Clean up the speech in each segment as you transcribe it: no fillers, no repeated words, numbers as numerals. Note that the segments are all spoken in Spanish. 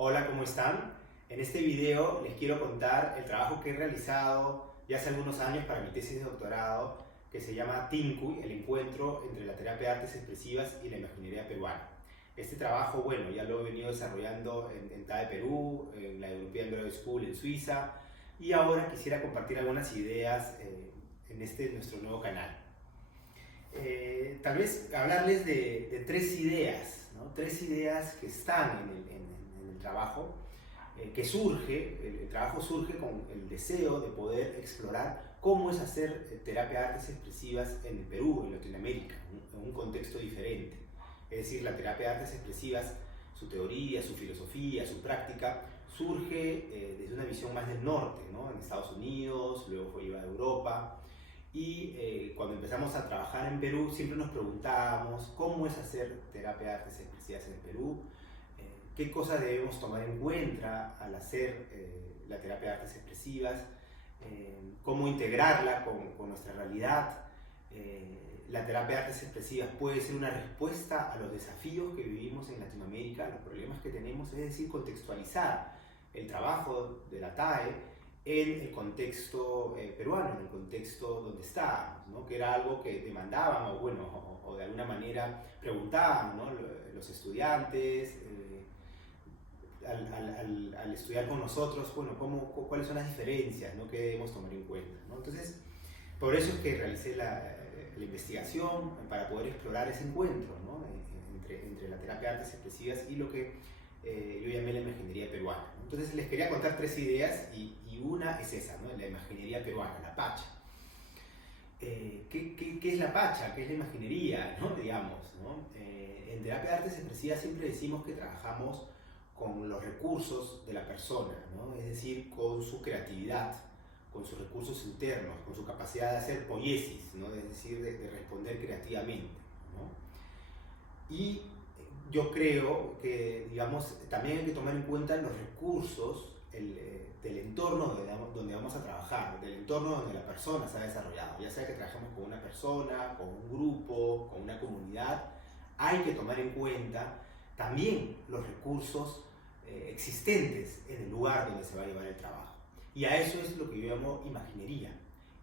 Hola, ¿cómo están? En este video les quiero contar el trabajo que he realizado ya hace algunos años para mi tesis de doctorado, que se llama TINCUY, el encuentro entre la terapia de artes expresivas y la imaginería peruana. Este trabajo, bueno, ya lo he venido desarrollando en TAE Perú, en la European Graduate School en Suiza, y ahora quisiera compartir algunas ideas en este nuestro nuevo canal. Tal vez hablarles de tres ideas, ¿no? Tres ideas que están en el trabajo, que surge, el trabajo surge con el deseo de poder explorar cómo es hacer terapia de artes expresivas en el Perú, en Latinoamérica, en un contexto diferente. Es decir, la terapia de artes expresivas, su teoría, su filosofía, su práctica, surge desde una visión más del norte, ¿no? En Estados Unidos, luego fue llevada a Europa. Y cuando empezamos a trabajar en Perú, siempre nos preguntábamos cómo es hacer terapia de artes expresivas en el Perú, qué cosas debemos tomar en cuenta al hacer la terapia de artes expresivas, cómo integrarla con nuestra realidad. La terapia de artes expresivas puede ser una respuesta a los desafíos que vivimos en Latinoamérica, a los problemas que tenemos, es decir, contextualizar el trabajo de la TAE en el contexto peruano, en el contexto donde estábamos, ¿no? Que era algo que demandaban o de alguna manera preguntaban, ¿no? Los estudiantes al estudiar con nosotros, bueno, cuáles son las diferencias, ¿no? Que debemos tomar en cuenta, ¿no? Entonces, por eso es que realicé la investigación para poder explorar ese encuentro, ¿no? Entre la terapia de artes expresivas y lo que yo llamé la imaginería peruana. Entonces les quería contar tres ideas y una es esa, ¿no? La imaginería peruana, la pacha. ¿Qué es la pacha? ¿Qué es la imaginería? ¿No? Digamos, ¿no? En terapia de artes expresivas siempre decimos que trabajamos con los recursos de la persona, ¿no? Es decir, con su creatividad, con sus recursos internos, con su capacidad de hacer poiesis, ¿no? Es decir, de responder creativamente, ¿no? Y yo creo que, digamos, también hay que tomar en cuenta los recursos del entorno donde vamos a trabajar, del entorno donde la persona se ha desarrollado. Ya sea que trabajemos con una persona, con un grupo, con una comunidad, hay que tomar en cuenta también los recursos existentes en el lugar donde se va a llevar el trabajo. Y a eso es lo que yo llamo imaginería.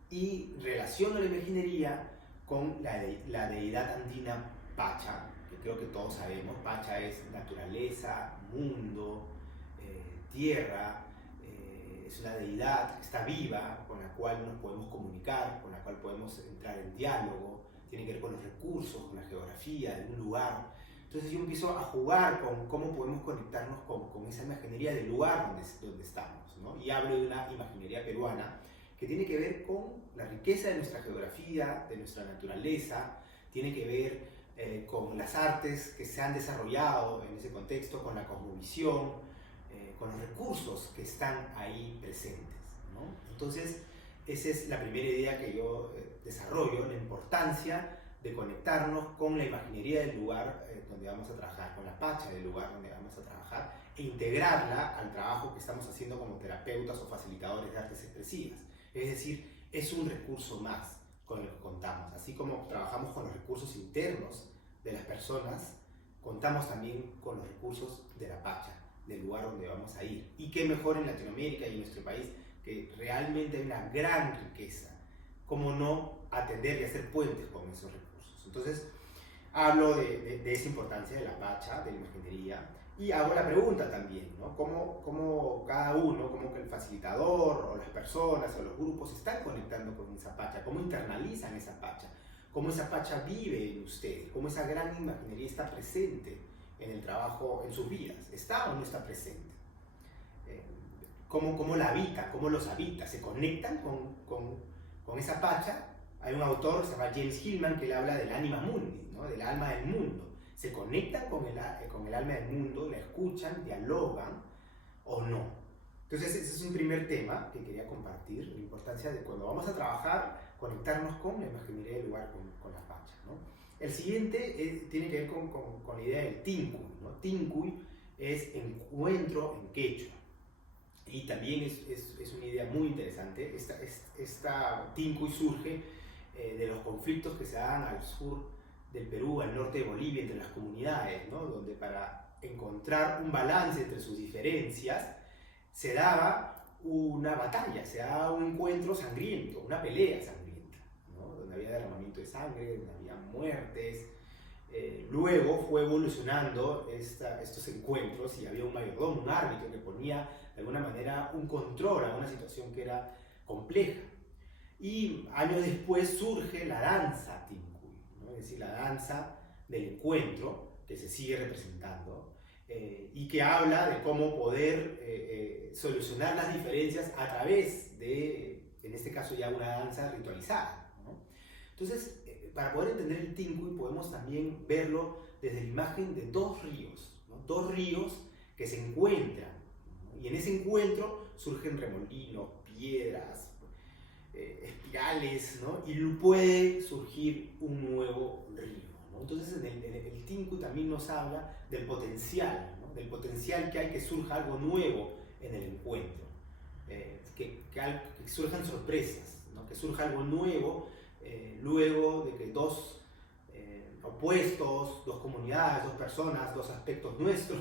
Y relaciono la imaginería con la deidad andina Pacha, que creo que todos sabemos. Pacha es naturaleza, mundo, tierra, es una deidad que está viva, con la cual nos podemos comunicar, con la cual podemos entrar en diálogo, tiene que ver con los recursos, con la geografía de un lugar. Entonces yo empiezo a jugar con cómo podemos conectarnos con esa imaginería del lugar donde estamos, ¿no? Y hablo de una imaginería peruana que tiene que ver con la riqueza de nuestra geografía, de nuestra naturaleza, tiene que ver con las artes que se han desarrollado en ese contexto, con la cosmovisión, con los recursos que están ahí presentes, ¿no? Entonces, esa es la primera idea que yo desarrollo, la importancia de conectarnos con la imaginería del lugar donde vamos a trabajar, con la pacha del lugar donde vamos a trabajar, e integrarla al trabajo que estamos haciendo como terapeutas o facilitadores de artes expresivas. Es decir, es un recurso más con el que contamos. Así como trabajamos con los recursos internos de las personas, contamos también con los recursos de la pacha, del lugar donde vamos a ir. Y qué mejor en Latinoamérica y en nuestro país, que realmente hay una gran riqueza. ¿Cómo no atender y hacer puentes con esos recursos? Entonces, hablo de esa importancia de la pacha, de la imaginería, y hago la pregunta también, ¿no? ¿Cómo cada uno, cómo que el facilitador o las personas o los grupos se están conectando con esa pacha? ¿Cómo internalizan esa pacha? ¿Cómo esa pacha vive en ustedes? ¿Cómo esa gran imaginería está presente en el trabajo, en sus vidas? ¿Está o no está presente? ¿Cómo la habita? ¿Cómo los habita? ¿Se conectan con esa pacha? Hay un autor que se llama James Hillman que le habla del anima mundi, ¿no? Del alma del mundo. ¿Se conectan con el alma del mundo? ¿La escuchan? ¿Dialogan o no? Entonces ese es un primer tema que quería compartir, la importancia de cuando vamos a trabajar, conectarnos con la imaginería del lugar, con la pacha, ¿no? El siguiente tiene que ver con la idea del tincuy, ¿no? Tincuy es encuentro en quechua. Y también es una idea muy interesante. Esta tincuy surge de los conflictos que se dan al sur del Perú, al norte de Bolivia, entre las comunidades, ¿no? Donde para encontrar un balance entre sus diferencias, se daba una batalla, se daba un encuentro sangriento, una pelea sangrienta, ¿no? Donde había derramamiento de sangre, donde había muertes. Luego fue evolucionando estos encuentros y había un mayordomo, un árbitro que ponía de alguna manera un control a una situación que era compleja. Y años después surge la danza Tincuy, ¿no? Es decir, la danza del encuentro que se sigue representando y que habla de cómo poder solucionar las diferencias a través de, en este caso ya una danza ritualizada, ¿no? Entonces, para poder entender el Tincuy podemos también verlo desde la imagen de dos ríos, ¿no? Dos ríos que se encuentran, ¿no? Y en ese encuentro surgen remolinos, piedras, espirales, ¿no? Y puede surgir un nuevo río, ¿no? Entonces el Tincuy también nos habla del potencial, ¿no? Del potencial que hay que surja algo nuevo en el encuentro, que surjan sorpresas, ¿no? Que surja algo nuevo luego de que dos opuestos, dos comunidades, dos personas, dos aspectos nuestros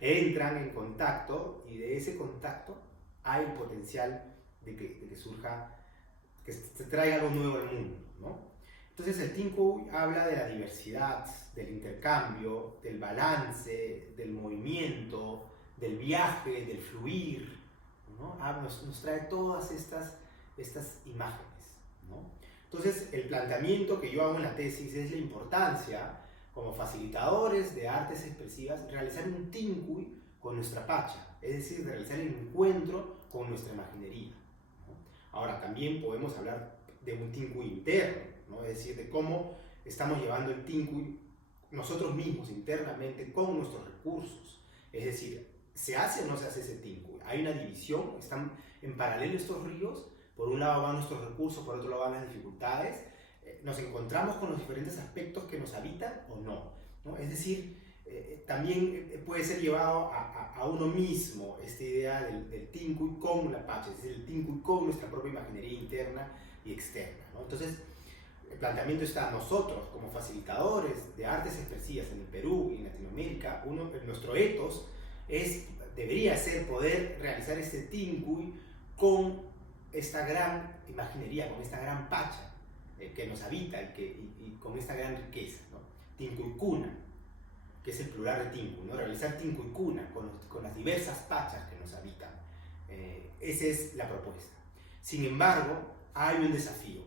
entran en contacto, y de ese contacto hay el potencial de que surja, que se traiga algo nuevo al mundo, ¿no? Entonces el Tincuy habla de la diversidad, del intercambio, del balance, del movimiento, del viaje, del fluir, ¿no? Nos trae todas estas imágenes, ¿no? Entonces el planteamiento que yo hago en la tesis es la importancia, como facilitadores de artes expresivas, realizar un Tincuy con nuestra pacha, es decir, realizar el encuentro con nuestra imaginería, ¿no? Ahora, también podemos hablar de un Tincuy interno, ¿no? Es decir, de cómo estamos llevando el Tincuy nosotros mismos internamente con nuestros recursos. Es decir, ¿se hace o no se hace ese Tincuy? Hay una división, están en paralelo estos ríos. Por un lado van nuestros recursos, por otro lado van las dificultades. ¿Nos encontramos con los diferentes aspectos que nos habitan o no? ¿No? Es decir, también puede ser llevado a uno mismo esta idea del Tincuy con la pacha, es decir, el Tincuy con nuestra propia imaginería interna y externa, ¿no? Entonces, el planteamiento está nosotros como facilitadores de artes expresivas en el Perú y en Latinoamérica. Nuestro ethos debería ser poder realizar este Tincuy con esta gran imaginería, con esta gran pacha que nos habita y con esta gran riqueza, ¿no? Tincuy cuna, que es el plural de Tincuy, ¿no? Realizar Tincuy cuna con las diversas pachas que nos habitan. Esa es la propuesta. Sin embargo, hay un desafío.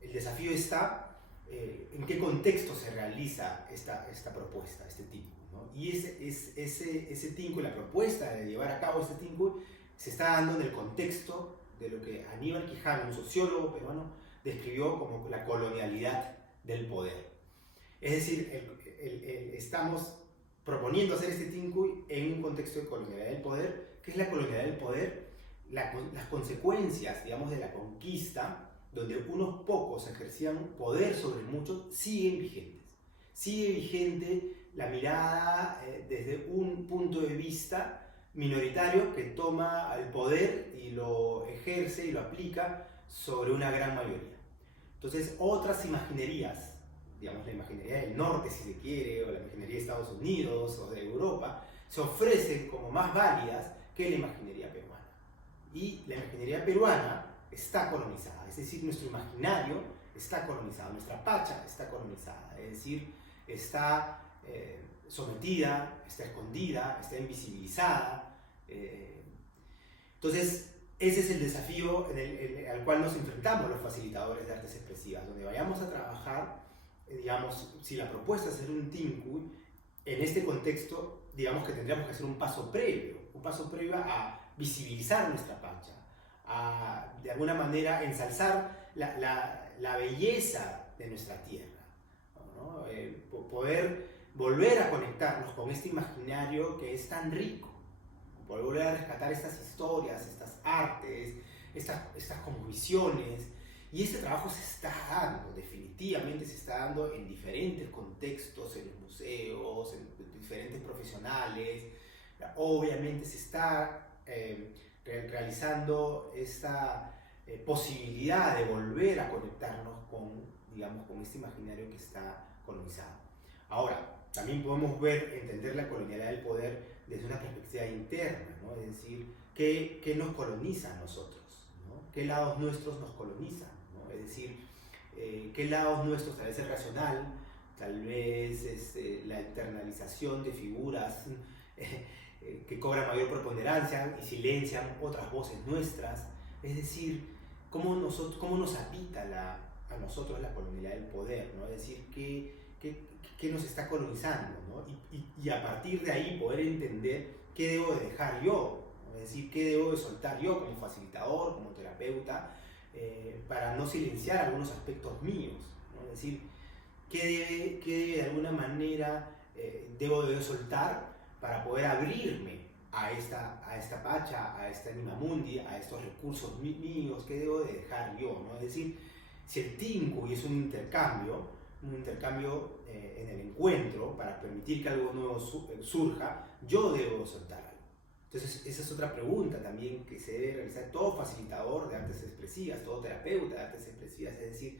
El desafío está en qué contexto se realiza esta propuesta, este Tincuy, ¿no? Y ese Tincuy, la propuesta de llevar a cabo este Tincuy, se está dando en el contexto de lo que Aníbal Quijano, un sociólogo peruano, describió como la colonialidad del poder. Es decir, estamos proponiendo hacer este Tincuy en un contexto de colonialidad del poder. ¿Qué es la colonialidad del poder? Las consecuencias, digamos, de la conquista, donde unos pocos ejercían poder sobre muchos, siguen vigentes. Sigue vigente la mirada desde un punto de vista minoritario que toma el poder y lo ejerce y lo aplica sobre una gran mayoría. Entonces, otras imaginerías, digamos la imaginería del norte si se quiere, o la imaginería de Estados Unidos o de Europa, se ofrecen como más válidas que la imaginería peruana. Y la imaginería peruana está colonizada, es decir, nuestro imaginario está colonizado, nuestra pacha está colonizada, es decir, está sometida, está escondida, está invisibilizada. Entonces, ese es el desafío al cual nos enfrentamos los facilitadores de artes expresivas, donde vayamos a trabajar, digamos, si la propuesta es hacer un Tincuy, en este contexto, digamos que tendríamos que hacer un paso previo a visibilizar nuestra pacha, a, de alguna manera, ensalzar la belleza de nuestra tierra, ¿no? Poder volver a conectarnos con este imaginario que es tan rico, volver a rescatar estas historias, estas artes, estas como visiones. Y este trabajo se está dando, definitivamente se está dando en diferentes contextos, en los museos, en diferentes profesionales. Obviamente se está realizando esta posibilidad de volver a conectarnos con, digamos, con este imaginario que está colonizado. Ahora, también podemos entender la colonialidad del poder desde una perspectiva interna, ¿no? Es decir, ¿qué nos coloniza a nosotros? ¿No? ¿Qué lados nuestros nos colonizan? ¿No? Es decir, ¿qué lados nuestros, tal vez el racional, tal vez la internalización de figuras que cobran mayor preponderancia y silencian otras voces nuestras? Es decir, ¿cómo nos habita a nosotros la colonialidad del poder? ¿No? Es decir, ¿qué nos está colonizando? ¿No? Y a partir de ahí poder entender qué debo de dejar yo, ¿no? Es decir, qué debo de soltar yo como facilitador, como terapeuta, para no silenciar algunos aspectos míos, ¿no? Es decir, qué de alguna manera debo de soltar para poder abrirme a esta pacha, a esta anima mundi, a estos recursos míos, qué debo de dejar yo, ¿no? Es decir, si el Tincuy es un intercambio en el encuentro para permitir que algo nuevo surja, yo debo soltar algo. Entonces, esa es otra pregunta también que se debe realizar todo facilitador de artes expresivas, todo terapeuta de artes expresivas, es decir,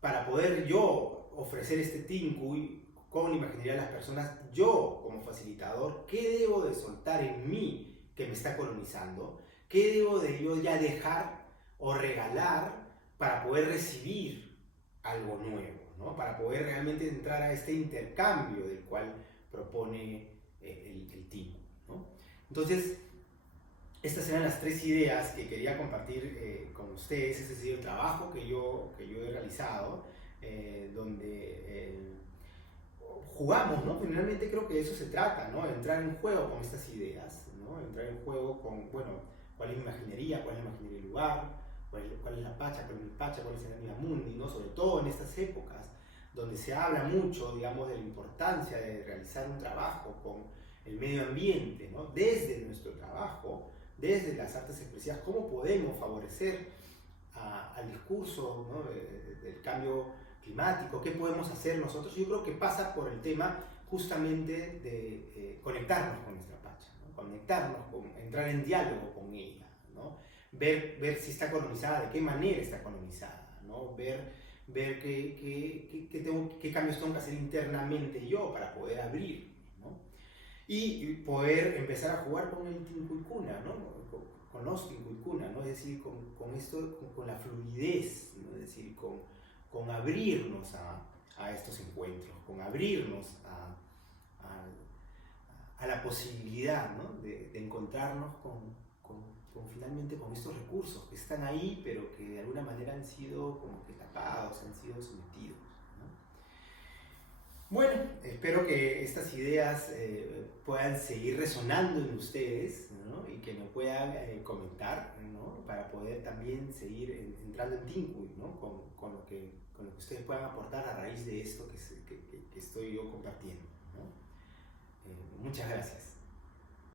para poder yo ofrecer este Tincuy con la imaginería de las personas, yo como facilitador, ¿qué debo de soltar en mí que me está colonizando? ¿Qué debo de yo ya dejar o regalar para poder recibir algo nuevo, ¿no? Para poder realmente entrar a este intercambio del cual propone el Tincuy, ¿no? Entonces, estas eran las tres ideas que quería compartir con ustedes. Ese ha sido el trabajo que yo he realizado, donde jugamos, ¿no? Finalmente creo que de eso se trata, ¿no? Entrar en juego con estas ideas, ¿no? Entrar en juego con, bueno, cuál es mi imaginería, cuál es la imaginería del lugar, cuál es la pacha, cuál es mi pacha, cuál es el anima mundi, ¿no? Sobre todo en estas épocas donde se habla mucho, digamos, de la importancia de realizar un trabajo con el medio ambiente, ¿no? Desde nuestro trabajo, desde las artes expresivas, cómo podemos favorecer al discurso, ¿no? del cambio climático, qué podemos hacer nosotros. Yo creo que pasa por el tema justamente de conectarnos con nuestra pacha, ¿no? Conectarnos, entrar en diálogo con ella, ¿no? Ver si está colonizada, de qué manera está colonizada, ¿no? Ver qué cambios tengo que hacer internamente yo para poder abrirme, ¿no? Y poder empezar a jugar con el Tincuicuna, ¿no? Con los Tincuicuna, ¿no? Es decir, con la fluidez, ¿no? Es decir, con abrirnos a estos encuentros, con abrirnos a la posibilidad, ¿no? de encontrarnos finalmente con estos recursos que están ahí, pero que de alguna manera han sido como que tapados, han sido sometidos, ¿no? Bueno, espero que estas ideas puedan seguir resonando en ustedes, ¿no? Y que me puedan comentar, ¿no? Para poder también seguir entrando en Tincuy, ¿no? con lo que ustedes puedan aportar a raíz de esto que estoy yo compartiendo, ¿no? Muchas gracias.